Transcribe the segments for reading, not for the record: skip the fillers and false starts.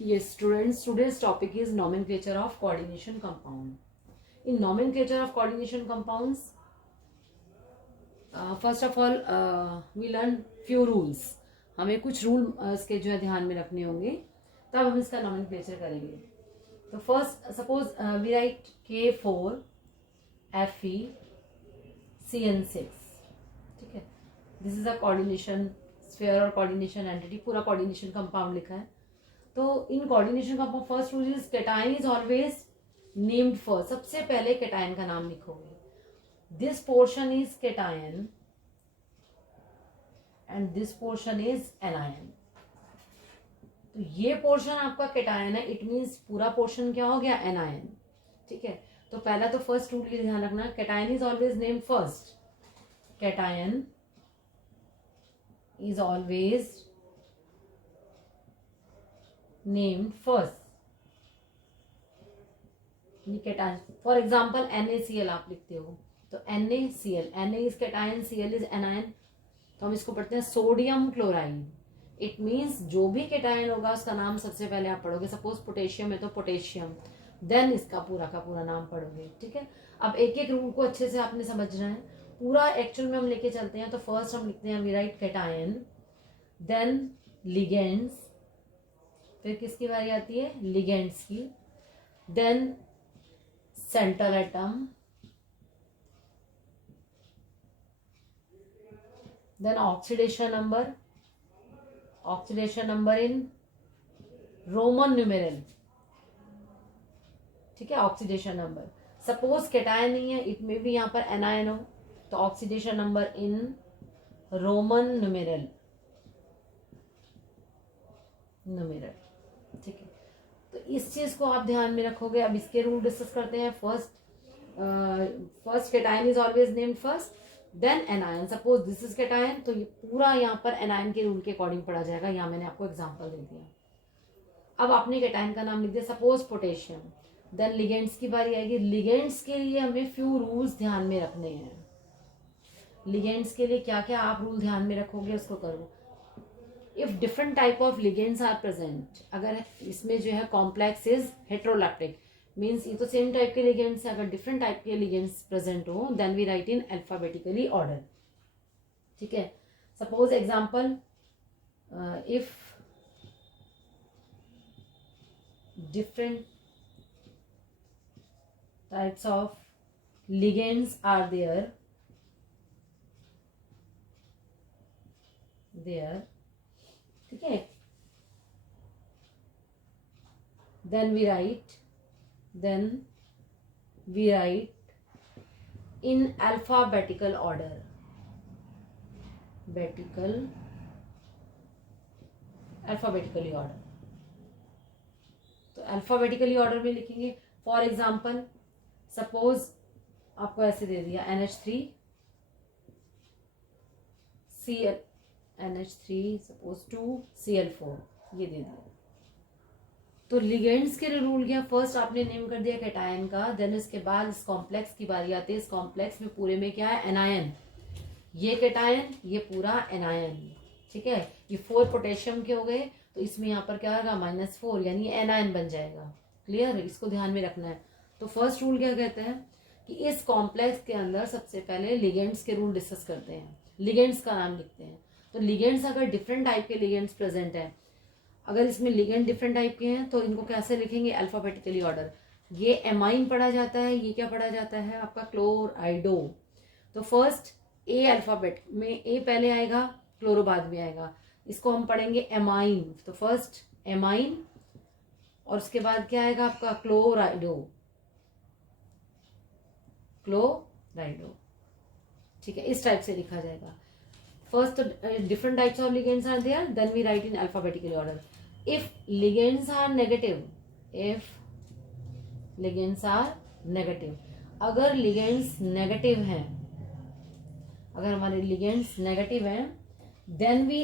Yes, students, today's topic is nomenclature of coordination compound. In nomenclature of coordination compounds, first of all, we learn few rules. हमें कुछ rule इसके जो है ध्यान में रखने होंगे, तब हम इसका nomenclature करेंगे. तो first suppose we write K4 Fe CN6. ठीक है, this is a coordination sphere और कोऑर्डिनेशन एंटिटी, पूरा कोऑर्डिनेशन कंपाउंड लिखा है. तो in coordination compound first rule is cation is always named first. सबसे पहले कैटायन का नाम लिखोगे. This portion is cation and this portion is anion. तो ये पोर्शन आपका कैटायन है, इट मीन्स पूरा पोर्शन क्या हो गया, एनायन. ठीक है, तो पहला तो फर्स्ट रूल के ध्यान रखना, cation is always named first. Cation is always named first. Cation for example NaCl आप लिखते हो, तो NaCl, Na is cation, Cl is anion. तो हम इसको पढ़ते हैं सोडियम क्लोराइड. इट मीन्स जो भी कैटायन होगा उसका नाम सबसे पहले आप पढ़ोगे. सपोज पोटेशियम है तो पोटेशियम, देन इसका पूरा का पूरा नाम पढ़ोगे. ठीक है, अब एक एक रूल को अच्छे से आपने समझना है. पूरा एक्चुअल में हम लेके चलते हैं. तो फर्स्ट हम लिखते हैं we write cation, then ligands, फिर किसकी बारी आती है, लिगेंड्स की, then center atom, then oxidation number. Oxidation number in Roman numeral. ठीक है, ऑक्सीडेशन नंबर. सपोज कैटायन नहीं है, इट में भी यहाँ पर एनायन हो, तो oxidation number in Roman numeral. ठीक है, तो इस चीज को आप ध्यान में रखोगे. अब इसके रूल डिस्कस करते हैं. First cation is always named first, then anion. Suppose this is cation, तो ये पूरा यहाँ पर एनायन के रूल के अकॉर्डिंग पढ़ा जाएगा. यहाँ मैंने आपको एग्जांपल दे दिया. अब आपने कैटायन का नाम लिख दिया, सपोज पोटेशियम. देन लिगेंड्स की बारी आएगी. लिगेंड्स के लिए हमें फ्यू रूल्स ध्यान में रखने हैं. लिगेंड्स के लिए क्या क्या आप रूल ध्यान में रखोगे उसको करो. If different type of ligands are present, अगर इसमें जो है कॉम्प्लेक्स इज हेट्रोलैक्टिक, मीन्स ये तो सेम टाइप के लिगेंड्स है. अगर डिफरेंट टाइप के लिगेंड्स प्रेजेंट हो, then we write in alphabetically order. ठीक है, suppose example, if different types of ligands are there, ठीक है, then we write in alphabetical order. Alphabetically order. तो अल्फाबेटिकली ऑर्डर में लिखेंगे. फॉर एग्जाम्पल, सपोज आपको ऐसे दे दिया NH3 Cl, NH3 suppose 2Cl4, ये दे दिया. तो लिगेंड्स के रूल क्या, फर्स्ट आपने नेम कर दिया कैटायन का, देन इसके बाद इस कॉम्प्लेक्स की बारी आती है. इस कॉम्प्लेक्स में पूरे में क्या है, एनायन. ये कैटायन, ये पूरा एनायन. ठीक है, ये 4 पोटेशियम के हो गए, तो इसमें यहाँ पर क्या होगा, -4, यानी एनायन बन जाएगा. क्लियर, इसको ध्यान में रखना है. तो फर्स्ट रूल क्या कहते हैं कि इस कॉम्प्लेक्स के अंदर सबसे पहले लिगेंड्स के रूल डिस्कस करते हैं. लिगेंड्स का नाम लिखते हैं. तो लिगेंड्स अगर डिफरेंट टाइप के लिगेंड्स प्रेजेंट है, अगर इसमें लिगेंड डिफरेंट टाइप के हैं, तो इनको कैसे लिखेंगे, अल्फाबेटिकली ऑर्डर. ये एमाइन पढ़ा जाता है, ये क्या पढ़ा जाता है आपका, क्लोराइडो. तो फर्स्ट ए अल्फाबेट में ए पहले आएगा, क्लोरो बाद में आएगा. इसको हम पढ़ेंगे एमाइन. तो फर्स्ट एमाइन और उसके बाद क्या आएगा आपका, क्लोराइडो. ठीक है, इस टाइप से लिखा जाएगा. First, different types of ligands are there. Then we write in alphabetical order. If ligands are negative, अगर ligands negative हैं, अगर हमारे ligands negative हैं, then we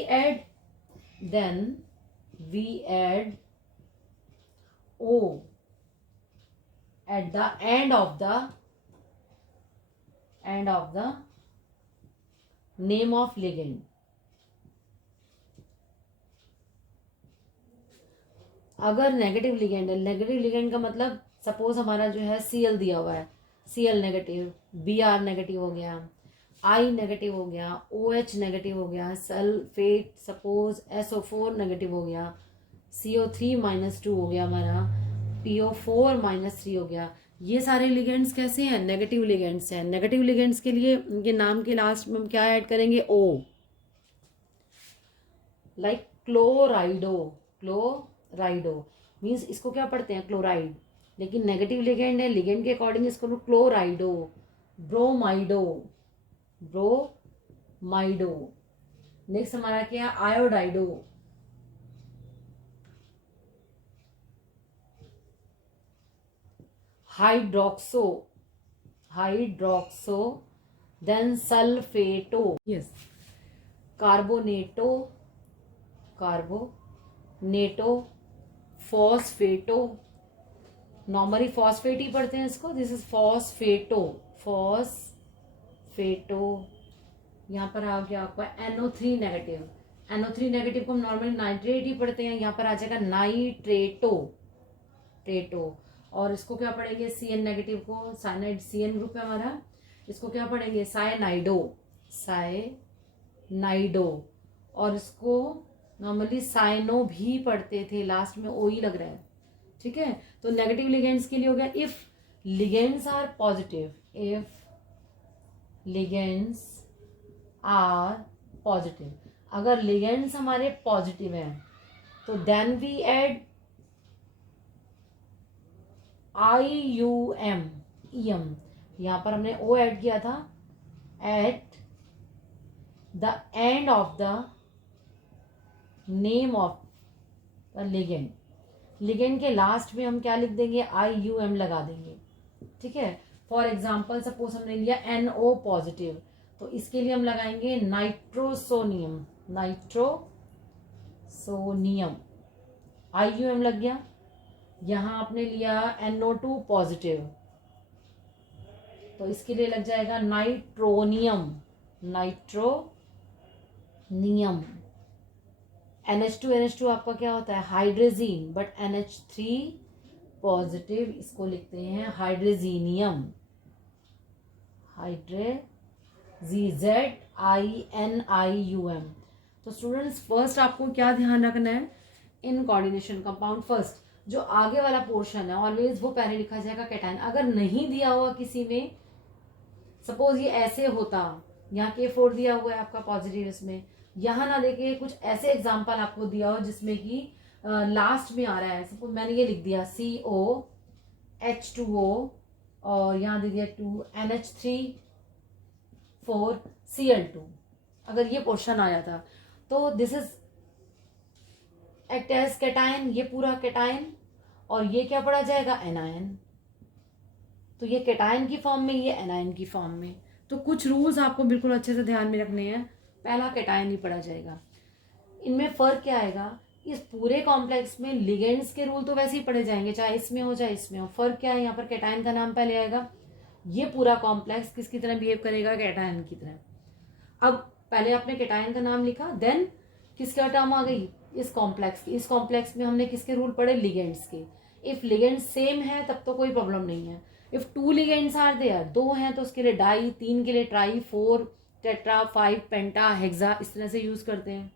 add O at the end of the name of ligand. अगर negative ligand है, negative ligand का मतलब suppose हमारा जो है Cl दिया हुआ है, Cl नेगेटिव, Br नेगेटिव हो गया, I नेगेटिव हो गया, OH नेगेटिव हो गया, सल्फेट सपोज SO4 नेगेटिव हो गया, CO3-2 हो गया हमारा, PO4-3 हो गया। ये सारे लिगेंड्स कैसे हैं? नेगेटिव लिगेंड्स हैं। नेगेटिव लिगेंड्स के लिए इनके नाम के लास्ट में हम क्या ऐड करेंगे? O, like क्लोराइडो। क्लोराइडो मीन्स इसको क्या पढ़ते हैं? क्लोराइड, लेकिन नेगेटिव लिगेंड है, लिगेंड के अकॉर्डिंग इसको क्लोराइडो, ब्रोमाइडो, ब्रोमाइडो। नेक्स्ट हमारा क्या? आयोडाइडो, hydroxo, hydroxo, then सल्फेटो, yes, कार्बोनेटो, कार्बोनेटो, फॉस्फेटो, normally phosphate ही पढ़ते हैं इसको, दिस इज फॉस्फेटो, फॉस्फेटो। यहाँ पर आ गया आपका NO3 नेगेटिव, NO3 नेगेटिव को हम नॉर्मली नाइट्रेट ही पढ़ते हैं, यहाँ पर आ जाएगा नाइट्रेटो, ट्रेटो। और इसको क्या पढ़ेंगे? Cn नेगेटिव को, साइनाइड Cn ग्रुप है हमारा, इसको क्या पढ़ेंगे? साइनाइडो, साइनाइडो। और इसको नॉर्मली साइनो भी पढ़ते थे, लास्ट में ओ ही लग रहा है, ठीक है। तो नेगेटिव लिगेंड्स के लिए हो गया if ligands are positive, if ligands are positive, अगर लिगेंड्स हमारे पॉजिटिव हैं तो then we add IUM, EM। यहां पर हमने O ऐड किया था at the end of the name of the ligand, ligand के लास्ट में हम क्या लिख देंगे? IUM लगा देंगे, ठीक है। फॉर एग्जाम्पल सपोज हमने लिया NO पॉजिटिव, तो इसके लिए हम लगाएंगे नाइट्रोसोनियम, नाइट्रोसोनियम, IUM लग गया। यहां आपने लिया NO2 पॉजिटिव, तो इसके लिए लग जाएगा नाइट्रोनियम, नाइट्रोनियम। NH2 आपका क्या होता है? हाइड्रोजीन, बट NH3 पॉजिटिव, इसको लिखते हैं हाइड्रोजीनियम, ZINIUM। तो स्टूडेंट्स फर्स्ट आपको क्या ध्यान रखना है? इन कोऑर्डिनेशन कंपाउंड फर्स्ट जो आगे वाला पोर्शन है ऑलवेज वो पहले लिखा जाएगा कैटायन। अगर नहीं दिया हुआ किसी में, सपोज ये ऐसे होता, यहाँ K4 दिया हुआ है आपका पॉजिटिव, इसमें यहाँ ना देके कुछ ऐसे एग्जाम्पल आपको दिया हो जिसमें कि लास्ट में आ रहा है, सपोज मैंने ये लिख दिया COH2O और यहाँ दे दिया 2 NH3 4 Cl2, अगर ये पोर्शन आ जाता तो this is act as cation, ये पूरा कैटायन, और ये क्या पढ़ा जाएगा? एनायन। तो ये कैटायन की फॉर्म में, ये एनायन की फॉर्म में। तो कुछ रूल्स आपको बिल्कुल अच्छे से ध्यान में रखने हैं। पहला कैटायन ही पढ़ा जाएगा। इनमें फर्क क्या आएगा? इस पूरे कॉम्प्लेक्स में लिगेंड्स के रूल तो वैसे ही पढ़े जाएंगे, चाहे इसमें हो चाहे इसमें हो। फर्क क्या है? यहाँ पर कैटायन का नाम पहले आएगा। ये पूरा कॉम्प्लेक्स किसकी तरह बिहेव करेगा? कैटायन की तरह। अब पहले आपने कैटायन का नाम लिखा, देन किसका टर्म आ गई? इस कॉम्प्लेक्स की। इस कॉम्प्लेक्स में हमने किसके रूल पढ़े? लिगेंड्स के। इफ लिगेंड्स सेम है तब तो कोई प्रॉब्लम नहीं है। इफ 2 लिगेंड्स आर देयर, 2 हैं तो उसके लिए डाई, 3 के लिए ट्राई, 4 टेट्रा, 5 पेंटा, हेक्सा, इस तरह से यूज करते हैं।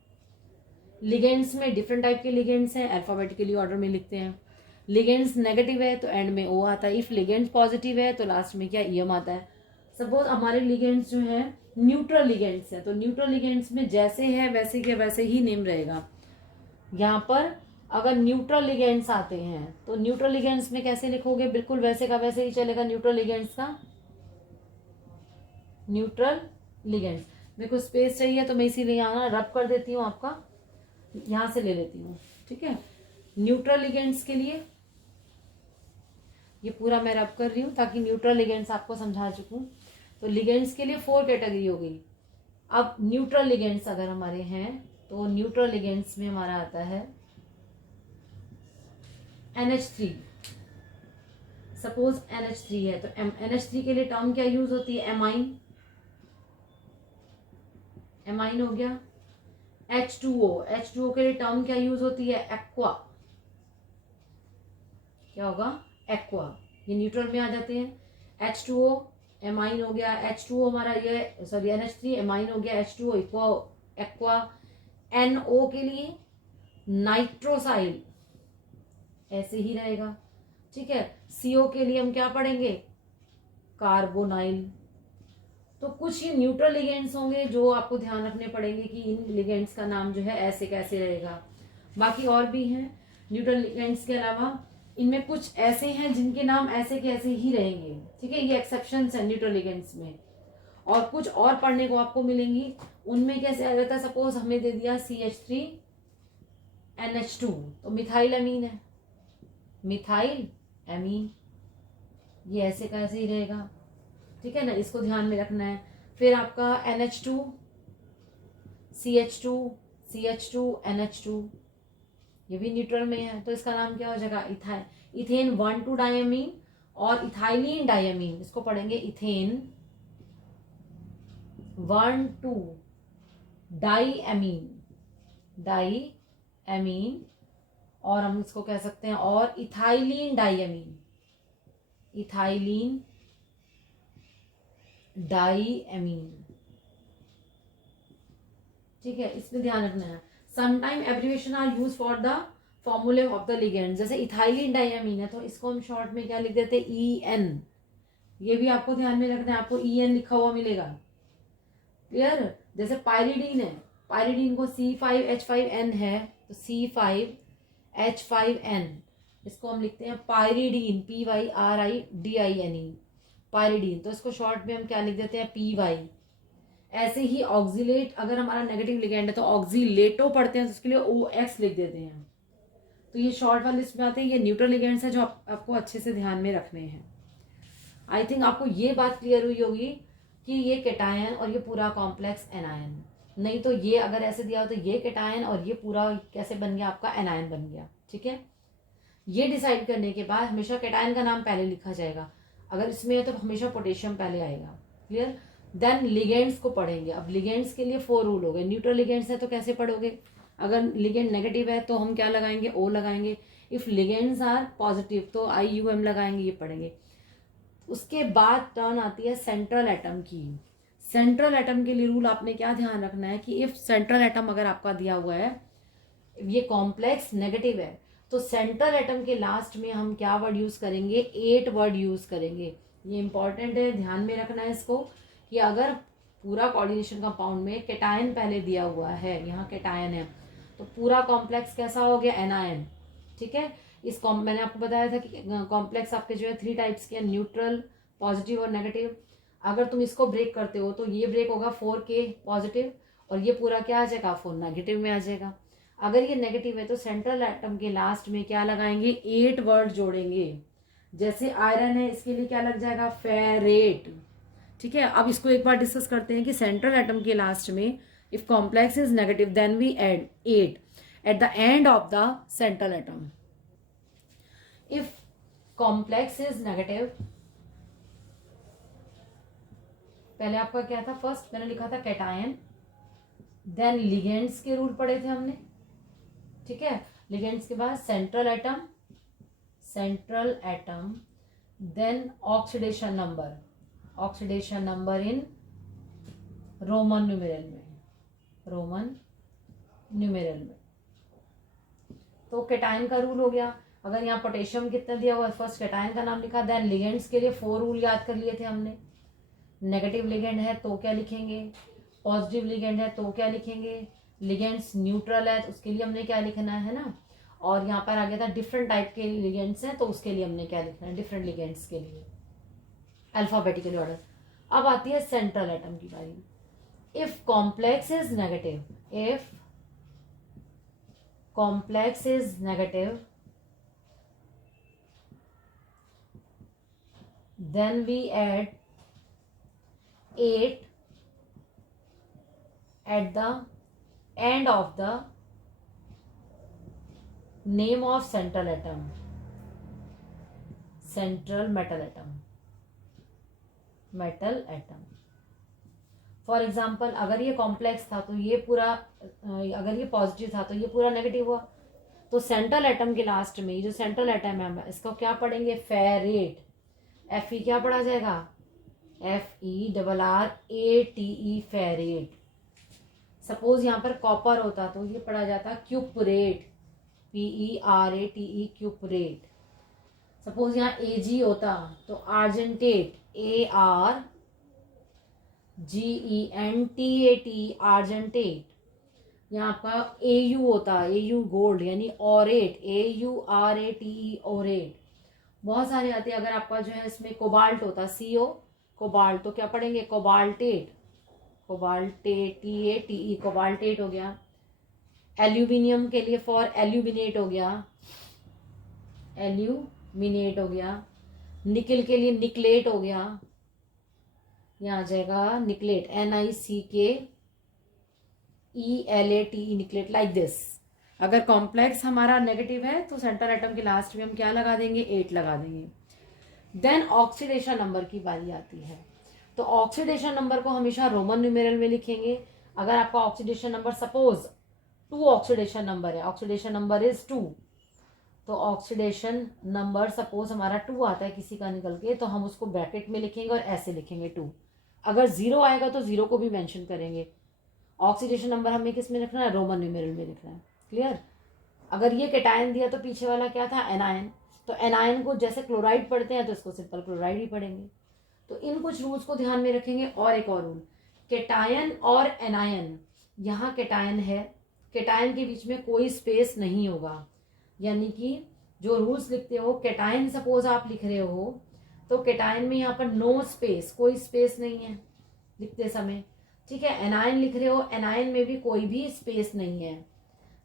लिगेंड्स में डिफरेंट टाइप के लिगेंड्स हैं, अल्फाबेटिकली ऑर्डर में लिखते हैं। लिगेंड्स नेगेटिव है तो एंड में O आता है। इफ लिगेंड्स पॉजिटिव है तो लास्ट में क्या? EM आता है। सपोज हमारे लिगेंड्स जो है न्यूट्रल लिगेंड्स है, तो न्यूट्रल लिगेंड्स में जैसे है वैसे के वैसे ही नेम रहेगा। यहाँ पर अगर न्यूट्रल लिगेंड्स आते हैं तो न्यूट्रल लिगेंड्स में कैसे लिखोगे? बिल्कुल वैसे का वैसे ही चलेगा न्यूट्रल लिगेंड्स का। न्यूट्रल लिगेंड्स, मेरे को स्पेस चाहिए तो मैं इसीलिए यहाँ रब कर देती हूँ, आपका यहां से ले लेती हूँ, ठीक है। न्यूट्रल लिगेंड्स के लिए ये पूरा मैं रब कर रही हूँ ताकि न्यूट्रल लिगेंड्स आपको समझा चुकूं। तो लिगेंड्स के लिए 4 कैटेगरी हो गई। अब न्यूट्रल लिगेंड्स अगर हमारे हैं तो न्यूट्रल लिगेंड्स में हमारा आता है NH3। सपोज NH3 है तो NH3 के लिए टर्म क्या यूज होती है? एमाइन। एमाइन हो गया। H2O, H2O के लिए टर्म क्या यूज होती है? एक्वा। क्या होगा, एक्वा, ये न्यूट्रल में आ जाते हैं। H2O एमाइन हो गया, H2O हमारा ये सॉरी NH3 एमाइन हो गया, H2O एक्वा। NO के लिए नाइट्रोसाइल, ऐसे ही रहेगा, ठीक है। CO के लिए हम क्या पढ़ेंगे, कार्बोनाइल। तो कुछ ही न्यूट्रल लिगेंड्स होंगे जो आपको ध्यान रखने पड़ेंगे कि इन लिगेंड्स का नाम जो है ऐसे कैसे रहेगा। बाकी और भी हैं न्यूट्रल लिगेंड्स के अलावा, इनमें कुछ ऐसे हैं जिनके नाम ऐसे के ऐसे ही रहेंगे, ठीक है, ये एक्सेप्शंस हैं न्यूट्रल लिगेंड्स में। और कुछ और पढ़ने को आपको मिलेंगी, उनमें कैसे आ जाता है, सपोज हमें दे दिया CH3NH2, तो मिथाइल अमीन है, मिथाइल अमीन, ये ऐसे का ऐसे ही रहेगा, ठीक है ना, इसको ध्यान में रखना है। फिर आपका NH2 CH2 CH2 NH2, ये भी न्यूट्रल में है, तो इसका नाम क्या हो जाएगा, इथेन 1,2 डायमीन और इथाइलिन डायमीन, इसको पढ़ेंगे इथेन 1,2 डाईएमीन, डाईएमीन, और हम इसको कह सकते हैं और इथाइलिन डायमीन, इथाइलिन डाईएमीन, ठीक है, इसमें ध्यान रखना है। Sometime abbreviation are use for the formulae of the ligand, जैसे इथाइलिन डायमीन है तो इसको हम शॉर्ट में क्या लिख देते हैं, EN, ये भी आपको ध्यान में रखना है, आपको EN लिखा हुआ मिलेगा, क्लियर। जैसे पायरिडीन है, पायरिडीन को C5H5N है, तो C5H5N, इसको हम लिखते हैं पायरिडीन, PYRIDINE, पायरिडीन, तो इसको शॉर्ट में हम क्या लिख देते हैं, PY। ऐसे ही ऑक्सीलेट, अगर हमारा नेगेटिव लिगेंड है तो ऑक्सीलेटो पढ़ते हैं तो उसके लिए OX लिख देते हैं। तो ये शॉर्ट वाली लिस्ट में आते हैं, ये न्यूट्रल लिगेंड्स है जो आपको अच्छे से ध्यान में रखने हैं। आई थिंक आपको ये बात क्लियर हुई होगी कि ये केटायन और ये पूरा कॉम्प्लेक्स एनायन, नहीं तो ये अगर ऐसे दिया हो तो ये केटायन और ये पूरा कैसे बन गया, आपका एनायन बन गया, ठीक है। ये डिसाइड करने के बाद हमेशा केटायन का नाम पहले लिखा जाएगा, अगर इसमें है तो हमेशा पोटेशियम पहले आएगा, क्लियर। देन लिगेंड्स को पढ़ेंगे। अब लिगेंड्स के लिए 4 रूल हो गए। न्यूट्रल लिगेंड्स है तो कैसे पढ़ोगे, अगर लिगेंड नेगेटिव है तो हम क्या लगाएंगे, O लगाएंगे। इफ लिगेंड्स आर पॉजिटिव तो IUM लगाएंगे, ये पढ़ेंगे। उसके बाद टर्न आती है सेंट्रल एटम की। सेंट्रल एटम के लिए रूल आपने क्या ध्यान रखना है कि इफ सेंट्रल एटम अगर आपका दिया हुआ है, ये कॉम्प्लेक्स नेगेटिव है, तो सेंट्रल एटम के लास्ट में हम क्या वर्ड यूज करेंगे, 8 वर्ड यूज करेंगे। ये इंपॉर्टेंट है, ध्यान में रखना है इसको कि अगर पूरा कोऑर्डिनेशन कंपाउंड में केटायन पहले दिया हुआ है, यहाँ केटायन है, तो पूरा कॉम्प्लेक्स कैसा हो गया, एनायन, ठीक है। मैंने आपको बताया था कि कॉम्प्लेक्स आपके जो है 3 टाइप्स के, न्यूट्रल, पॉजिटिव और नेगेटिव। अगर तुम इसको ब्रेक करते हो तो ये ब्रेक होगा 4K पॉजिटिव और ये पूरा क्या आ जाएगा, 4 नेगेटिव में आ जाएगा। अगर ये नेगेटिव है तो सेंट्रल एटम के लास्ट में क्या लगाएंगे, 8 वर्ड जोड़ेंगे। जैसे आयरन है, इसके लिए क्या लग जाएगा, फेरेट, ठीक है। अब इसको एक बार डिस्कस करते हैं कि सेंट्रल एटम के लास्ट में if complex is negative then we add 8 at the end of the central atom. If complex is negative, पहले आपका क्या था, फर्स्ट मैंने लिखा था कैटायन, देन लिगेंड्स के रूल पढ़े थे हमने, ठीक है। लिगेंड्स के बाद central atom, central atom, then oxidation number, oxidation number in Roman numeral में, रोमन न्यूमेरल में। तो केटायन का रूल हो गया। अगर यहाँ पोटेशियम कितना दिया हुआ है, फर्स्ट केटायन का नाम लिखा, देन लिगेंड्स के लिए 4 रूल याद कर लिए थे हमने। नेगेटिव लिगेंड है तो क्या लिखेंगे, पॉजिटिव लिगेंड है तो क्या लिखेंगे, लिगेंड्स न्यूट्रल है तो उसके लिए हमने क्या लिखना है ना। और यहाँ पर आ गया था डिफरेंट टाइप के लिगेंड्स हैं तो उसके लिए हमने क्या लिखना है, डिफरेंट लिगेंड्स के लिए अल्फाबेटिकली ऑर्डर। अब आती है सेंट्रल एटम की बारी। If complex is negative, if complex is negative then we add 8 at the end of the name of central atom, central metal atom, metal atom। For example अगर ये complex था तो ये पूरा, अगर ये पॉजिटिव था तो ये पूरा नेगेटिव हुआ, तो सेंट्रल एटम के लास्ट में जो सेंट्रल एटम है इसको क्या पढ़ेंगे, फेरेट। Fe क्या पढ़ा जाएगा, FeRRATE, फेरेट। सपोज यहाँ पर कॉपर होता तो ये पढ़ा जाता क्यूपरेट, PERATE, क्यूपरेट। सपोज यहाँ Ag होता तो आर्जेंटेट, ARGENTAT, आर्जेंटेट। यहाँ आपका Au होता, Au गोल्ड यानी ऑरेट, AURATE, ऑरेट। बहुत सारे आते हैं। अगर आपका जो है इसमें कोबाल्ट होता, CO, कोबाल्ट, तो क्या पढ़ेंगे, कोबाल्टेट, कोबाल्टेट, कोबाल्टेट हो गया। एल्यूमिनियम के लिए फॉर एल्यूमिनेट हो गया, एल्यूमिनेट हो गया। निकल के लिए निकलेट हो गया, यहाँ आ जाएगा निकलेट, NICKELATE, निकलेट, लाइक दिस। अगर कॉम्प्लेक्स हमारा नेगेटिव है तो सेंटर एटम के लास्ट में हम क्या लगा देंगे, 8 लगा देंगे। देन ऑक्सीडेशन नंबर की बारी आती है। तो ऑक्सीडेशन नंबर को हमेशा रोमन न्यूमेरल में लिखेंगे। अगर आपका oxidation number suppose 2 oxidation number है, ऑक्सीडेशन नंबर इज 2, तो ऑक्सीडेशन नंबर सपोज हमारा 2 आता है किसी का निकल के, तो हम उसको ब्रैकेट में लिखेंगे और ऐसे लिखेंगे 2। अगर 0 आएगा तो 0 को भी मेंशन करेंगे। ऑक्सीडेशन नंबर हमें किस में लिखना है, रोमन न्यूमेरल में लिखना है। क्लियर। अगर ये कैटायन दिया तो पीछे वाला क्या था, एनायन, तो एनायन को जैसे क्लोराइड पढ़ते हैं तो इसको सिंपल क्लोराइड ही पढ़ेंगे। तो इन कुछ रूल्स को ध्यान में रखेंगे। और एक और रूल, कैटायन और एनायन, यहाँ कैटायन है, कैटायन के बीच में कोई स्पेस नहीं होगा। यानी कि जो रूल्स लिखते हो, कैटायन सपोज आप लिख रहे हो तो कैटायन में यहाँ पर नो स्पेस, कोई स्पेस नहीं है लिखते समय, ठीक है। एनायन लिख रहे हो, एनायन में भी कोई भी स्पेस नहीं है।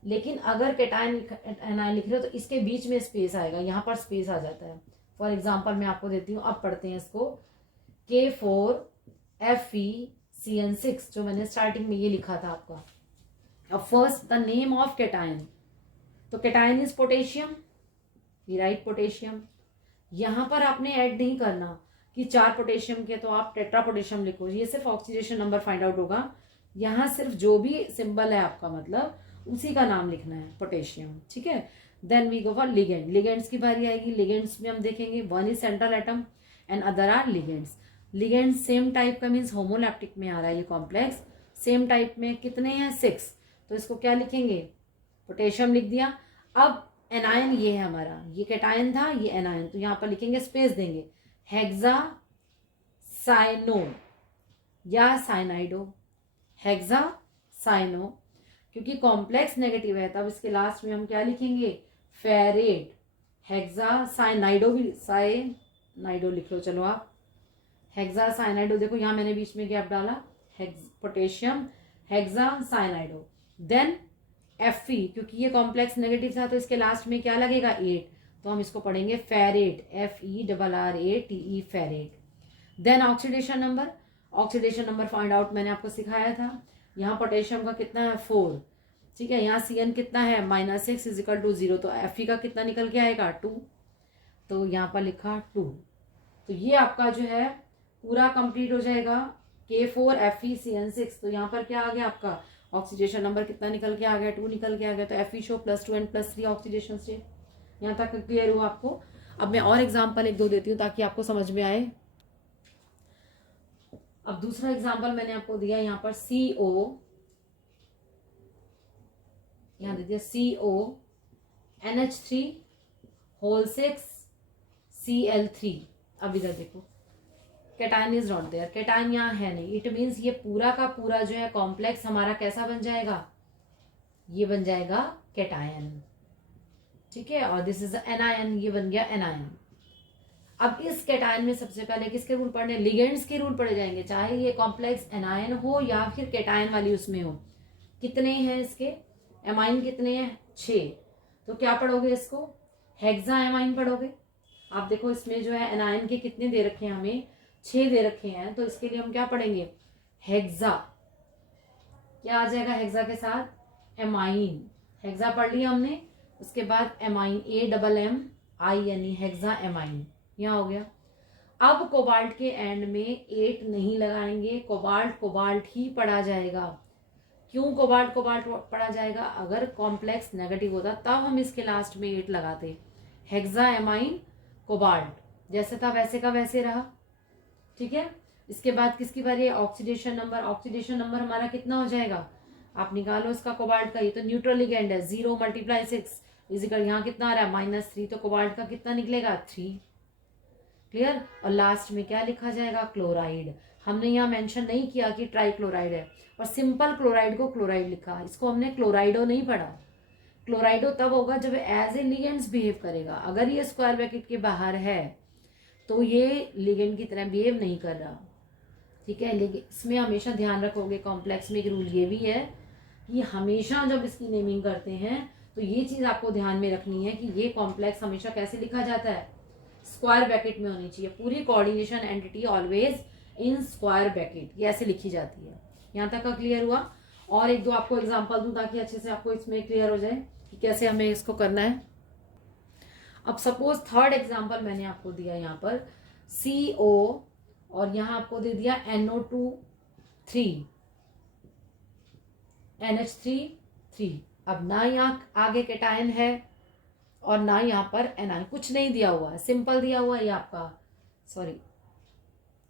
लेकिन अगर कैटायन एनायन लिख रहे हो तो इसके बीच में स्पेस आएगा, यहाँ पर स्पेस आ जाता है। फॉर एग्जाम्पल मैं आपको देती हूँ, अब पढ़ते हैं इसको। K4FeCN6, जो मैंने स्टार्टिंग में ये लिखा था आपका। अब first the name of cation, तो cation is potassium, we write potassium. यहां पर आपने ऐड नहीं करना कि 4 पोटेशियम के तो आप टेट्रा पोटेशियम लिखो, ये सिर्फ ऑक्सीडेशन नंबर फाइंड आउट होगा। यहाँ सिर्फ जो भी सिंबल है आपका मतलब उसी का नाम लिखना है, पोटेशियम, ठीक है। Then we go for ligand, ligands की बारी आएगी। लिगेंड्स में हम देखेंगे, one is central atom and other are ligands. Ligand same type का मीन्स होमोलैप्टिक में आ रहा है ये कॉम्प्लेक्स। सेम टाइप में कितने हैं, 6, तो इसको क्या लिखेंगे, पोटेशियम लिख दिया। अब एनायन ये है हमारा, ये कैटायन था, ये एनायन, तो यहाँ पर लिखेंगे, स्पेस देंगे, हेक्सा साइनो या साइनाइडो, हेक्सा साइनो। क्योंकि कॉम्प्लेक्स नेगेटिव है तब इसके लास्ट में हम क्या लिखेंगे, फेरेट। हेक्सा साइनाइडो भी, साइनाइडो लिख लो, चलो आप हेक्सा साइनाइडो, देखो यहाँ मैंने बीच में गैप डाला, पोटेशियम हेक्सा साइनाइडो। देन Fe, क्योंकि ये कॉम्प्लेक्स नेगेटिव था तो इसके लास्ट में क्या लगेगा, 8, तो हम इसको पढ़ेंगे ferrate, FERRATE, ferrate. Then oxidation number, oxidation number find out मैंने आपको सिखाया था। यहाँ पोटेशियम का कितना है, 4, ठीक है। यहाँ CN कितना है, -6 = 0, तो Fe का कितना निकल के आएगा, 2, तो यहाँ पर लिखा 2। तो ये आपका जो है पूरा कंप्लीट हो जाएगा, K4FeCN6। तो यहाँ पर क्या आ गया आपका, ऑक्सीडेशन नंबर कितना निकल के आ गया, 2 निकल के आ गया। तो Fe show +2 and +3 oxidation state. यहाँ तक क्लियर हुआ आपको। अब मैं और एग्जांपल 1-2 देती हूँ ताकि आपको समझ में आए। अब दूसरा एग्जांपल मैंने आपको दिया यहाँ पर, CO, यहाँ दे दिया CO NH3 6Cl3। अब इधर देखो, cation is not there, cation यहाँ है नहीं। इट मीन्स ये पूरा का पूरा जो है कॉम्प्लेक्स हमारा कैसा बन जाएगा, ये बन जाएगा कैटायन, ठीक है। और दिस इज एनायन, ये बन गया एनायन। अब इस कैटायन में सबसे पहले किसके रूल पढ़ने, लिगेंड्स के रूल पढ़े जाएंगे, चाहे ये कॉम्प्लेक्स एनायन हो या फिर कैटायन वाली उसमें हो। कितने हैं इसके, एमाइन कितने हैं, 6, तो क्या पढ़ोगे इसको, हेक्सा एमाइन पढ़ोगे। आप देखो इसमें जो है एनायन के कितने दे रखे हैं, हमें 6 दे रखे हैं, तो इसके लिए हम क्या पढ़ेंगे, हेक्सा, क्या आ जाएगा हेक्सा के साथ, एमाइन। हेक्सा पढ़ लिया हमने, उसके बाद एमाइन, AMMINE, हेक्सा एमाइन, यहाँ हो गया। अब कोबाल्ट के एंड में 8 नहीं लगाएंगे, कोबाल्ट कोबाल्ट ही पढ़ा जाएगा। क्यों कोबाल्ट कोबाल्ट पढ़ा जाएगा? अगर कॉम्प्लेक्स नेगेटिव होता तब हम इसके लास्ट में 8 लगाते। हेक्साएमाइन कोबाल्ट, जैसे था वैसे का वैसे रहा, ठीक है। इसके बाद किसकी बारी है? Oxidation number. ऑक्सीडेशन नंबर हमारा कितना हो जाएगा? आप निकालो इसका कोबाल्ट का, ये तो न्यूट्रल लिगेंड है। 0 × 6 इजिकल यहाँ कितना आ रहा है? -3, तो कोबाल्ट का कितना निकलेगा? 3। क्लियर। और लास्ट में क्या लिखा जाएगा? क्लोराइड। हमने यहाँ मेंशन नहीं किया कि ट्राइक्लोराइड है, और सिंपल क्लोराइड को क्लोराइड लिखा, इसको हमने क्लोराइडो नहीं पढ़ा। क्लोराइडो तब होगा जब एज ए लिगेंड्स बिहेव करेगा। अगर ये स्क्वायर ब्रैकेट के बाहर है तो ये लिगेंड की तरह बिहेव नहीं कर रहा, ठीक है। लेकिन इसमें हमेशा ध्यान रखोगे, कॉम्प्लेक्स में एक रूल ये भी है कि हमेशा जब इसकी नेमिंग करते हैं तो ये चीज आपको ध्यान में रखनी है कि ये कॉम्प्लेक्स हमेशा कैसे लिखा जाता है? स्क्वायर ब्रैकेट में होनी चाहिए। पूरी coordination entity always in square bracket, ये ऐसे लिखी जाती है। यहाँ तक का क्लियर हुआ? और एक दो आपको एग्जांपल दूं ताकि अच्छे से आपको इसमें क्लियर हो जाए कि कैसे हमें इसको करना है। अब सपोज थर्ड एग्जांपल मैंने आपको दिया यहाँ पर CO, और यहाँ आपको दे दिया NO2 NH3। अब ना यहाँ आगे कैटायन है और ना यहाँ पर एनायन, कुछ नहीं दिया हुआ है, सिंपल दिया हुआ है। ये आपका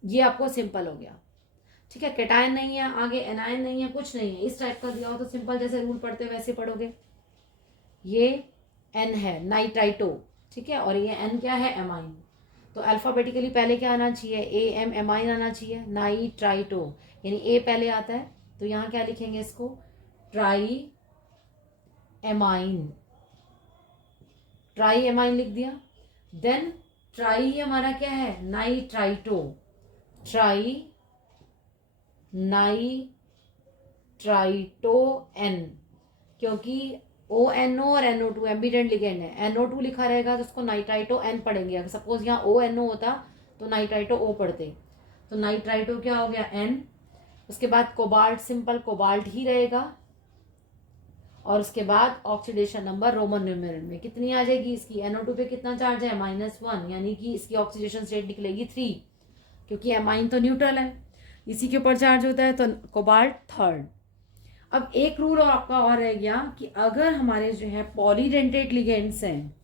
ये आपको सिंपल हो गया, ठीक है। कैटायन नहीं है, आगे एनायन नहीं है, कुछ नहीं है, इस टाइप का दिया हो तो सिंपल जैसे रूल पढ़ते वैसे पढ़ोगे। ये N है, नाइट्राइटो, ठीक है, और ये N क्या है? एमाइन। तो अल्फाबेटिकली पहले क्या आना चाहिए? AM, एमाइन आना चाहिए, नाइट्राइटो, यानी A पहले आता है। तो यहाँ क्या लिखेंगे इसको? ट्राई एमाइन लिख दिया। देन ट्राई हमारा क्या है? नाइट्राइटो, नाइट्राइटो N, क्योंकि ONO और NO2 एम्बिडेंट लिगेंड है। NO2 लिखा रहेगा तो उसको नाइट्राइटो N पढ़ेंगे। अगर सपोज यहाँ ONO होता तो नाइट्राइटो O पढ़ते। तो नाइट्राइटो क्या हो गया? N। उसके बाद कोबाल्ट, सिंपल कोबाल्ट ही रहेगा, और उसके बाद ऑक्सीडेशन नंबर रोमन न्यूमेरल में कितनी आ जाएगी इसकी? NO2 पे कितना चार्ज है? -1, यानी कि इसकी ऑक्सीडेशन स्टेट निकलेगी 3, क्योंकि एमाइन तो न्यूट्रल है, इसी के ऊपर चार्ज होता है, तो कोबाल्ट थर्ड। अब एक रूल और आपका और रह गया कि अगर हमारे जो है पॉलीडेंटेट लिगेंड्स हैं,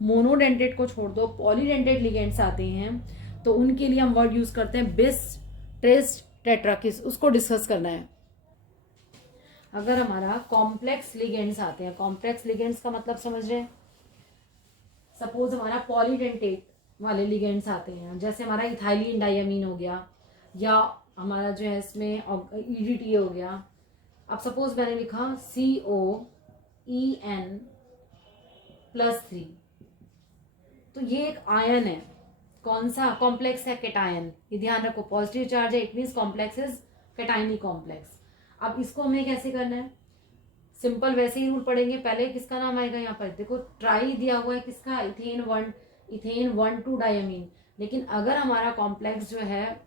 मोनोडेंटेट को छोड़ दो, पॉलीडेंटेट लिगेंड्स आते हैं, तो उनके लिए हम वर्ड यूज करते हैं बिस, ट्रिस, टेट्राकिस। उसको डिस्कस करना है। अगर हमारा कॉम्प्लेक्स लिगेंड्स आते हैं, कॉम्प्लेक्स लिगेंड्स का मतलब समझ रहे हैं? सपोज हमारा पॉलीडेंटेट वाले लिगेंड्स आते हैं, जैसे हमारा इथाइलिन डायमीन हो गया, या हमारा जो है इसमें EDTA हो गया। अब सपोज मैंने लिखा COEN+3, तो ये एक आयन है। कौन सा? कॉम्प्लेक्स है, कैटायन। ये ध्यान रखो, पॉजिटिव चार्ज है, it means complex is cationic complex. अब इसको हमें कैसे करना है? सिंपल वैसे ही रूल पढ़ेंगे। पहले किसका नाम आएगा यहाँ पर? देखो ट्राई दिया हुआ है, किसका? Ethane 1,2 diamine. लेकिन अगर हमारा कॉम्प्लेक्स जो है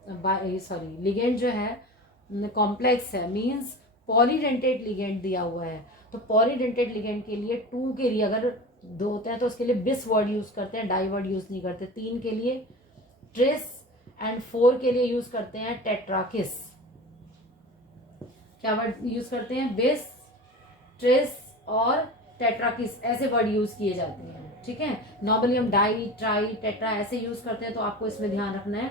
लिगेंड जो है कॉम्प्लेक्स है, मीन्स पॉलीडेंटेट लिगेंड दिया हुआ है, तो पॉलीडेंटेट लिगेंड के लिए 2 के लिए अगर 2 होते हैं तो उसके लिए बिस वर्ड यूज करते हैं, डाई वर्ड यूज नहीं करते। 3 के लिए ट्रिस, एंड 4 के लिए यूज करते हैं टेट्राकिस। क्या वर्ड यूज करते हैं? बिस, ट्रिस और टेट्राकिस, ऐसे वर्ड यूज किए जाते हैं, ठीक है। नॉर्मली हम डाई, ट्राई, टेट्रा ऐसे यूज करते हैं, तो आपको इसमें ध्यान रखना है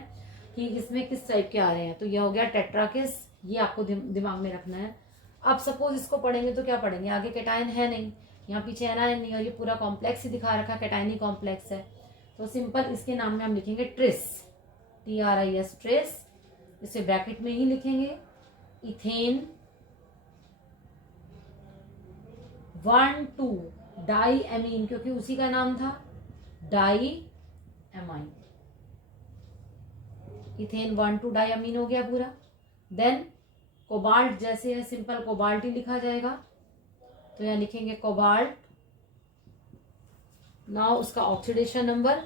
कि इसमें किस टाइप के आ रहे हैं। तो यह हो गया टेट्राकिस, ये आपको दिमाग में रखना है। अब सपोज इसको पढ़ेंगे तो क्या पढ़ेंगे? आगे कैटायन है नहीं, यहाँ पीछे एनायन नहीं, और ये पूरा कॉम्प्लेक्स ही दिखा रखा है, कैटायनी कॉम्प्लेक्स है। तो सिंपल इसके नाम में हम लिखेंगे ट्रिस, TRIS, ट्रिस। इसे ब्रैकेट में ही लिखेंगे इथेन 1,2 डाई एमीन, क्योंकि उसी का नाम था डाई एमाइन। इथेन 1,2 डाई अमीन हो गया पूरा। देन कोबाल्ट जैसे है, सिंपल कोबाल्ट ही लिखा जाएगा, तो यहाँ लिखेंगे कोबाल्ट। नाउ उसका ऑक्सीडेशन नंबर,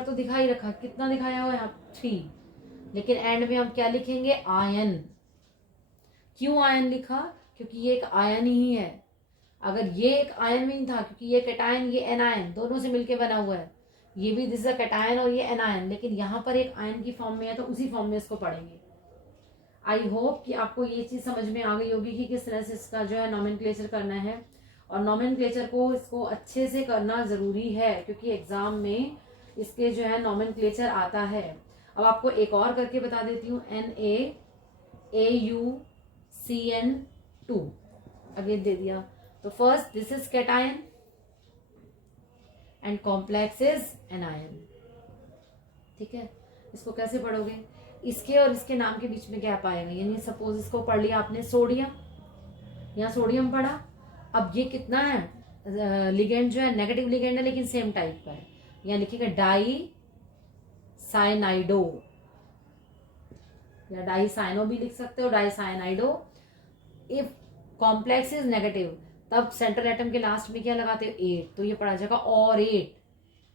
तो दिखा ही रखा, कितना दिखाया हुआ है यहाँ? 3। लेकिन एंड में हम क्या लिखेंगे? आयन। क्यों आयन लिखा? क्योंकि ये एक आयन ही है। अगर ये एक आयन नहीं था, क्योंकि ये कैटायन, ये एनायन, दोनों से मिलके बना हुआ है, ये भी दिस इज अ कैटायन और ये एनायन, लेकिन यहाँ पर एक आयन की फॉर्म में है, तो उसी फॉर्म में इसको पढ़ेंगे। आई होप कि आपको ये चीज समझ में आ गई होगी कि किस तरह से इसका जो है नॉमेनक्लेचर करना है, और नॉमेनक्लेचर को इसको अच्छे से करना जरूरी है क्योंकि एग्जाम में इसके जो है नॉमेनक्लेचर आता है। अब आपको एक और करके बता देती हूँ, NaAuCN2 अगेन दे दिया। तो first this is cation and complex is anion. ठीक है, इसको कैसे पढ़ोगे, इसके और इसके नाम के बीच में गैप आएगा, यानी सपोज इसको पढ़ लिया आपने सोडियम, यहाँ सोडियम पढ़ा, अब ये कितना है लिगेंड जो है नेगेटिव लिगेंड है लेकिन सेम टाइप का है, यहाँ लिखिएगा डाई साइनाइडो या डाई साइनो भी लिख सकते हो, di cyanido. If complex is negative तब सेंट्रल एटम के लास्ट में क्या लगाते हो 8, तो ये पढ़ा जाएगा aurate,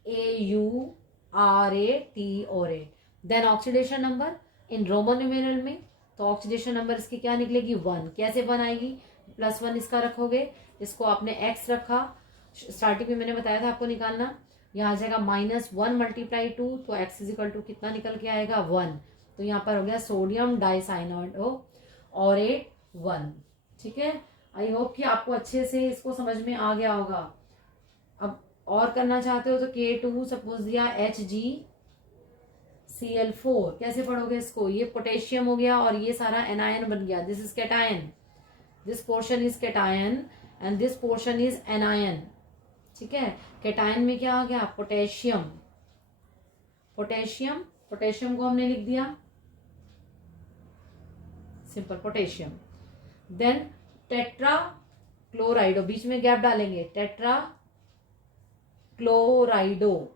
AURAT aurate. Then oxidation number in Roman numeral में, तो ऑक्सीडेशन नंबर इसकी क्या निकलेगी 1। कैसे 1 आएगी, +1 इसका रखोगे, इसको आपने x रखा, स्टार्टिंग में मैंने बताया था आपको निकालना, यहाँ आ जाएगा -1 × 2, तो x = कितना निकल के आएगा 1, तो यहाँ पर हो गया सोडियम डाइसाइनाइडो ऑरेट 1। ठीक है, आई होप कि आपको अच्छे से इसको समझ में आ गया होगा। अब और करना चाहते हो तो K2 सपोज दिया HgCl4, कैसे पढ़ोगे इसको, ये पोटेशियम हो गया और ये सारा एनायन बन गया, this is cation, this portion is cation and this portion is anion. ठीक है, कैटायन में क्या हो गया पोटेशियम, पोटेशियम, पोटेशियम को हमने लिख दिया सिंपल पोटेशियम। देन टेट्रा क्लोराइडो, बीच में गैप डालेंगे, टेट्रा क्लोराइडो।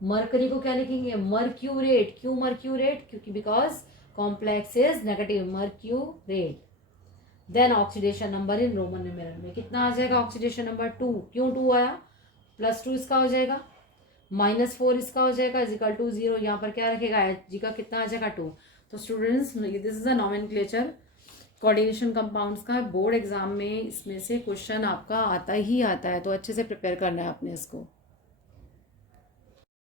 मरकरी को क्या लिखेंगे मर्क्यूरेट, क्यों मर्क्यूरेट, क्योंकि because complex is negative, mercurate. Then oxidation number in Roman numeral में कितना आ जाएगा, ऑक्सीडेशन नंबर 2, क्यों 2 आया, +2 इसका हो जाएगा, -4 इसका हो जाएगा, =0, यहाँ पर क्या रखेगा Hg का कितना आ जाएगा 2। तो students this is a nomenclature coordination compounds का, बोर्ड एग्जाम में इसमें से क्वेश्चन आपका आता ही आता है, तो अच्छे से प्रिपेयर करना है आपने इसको।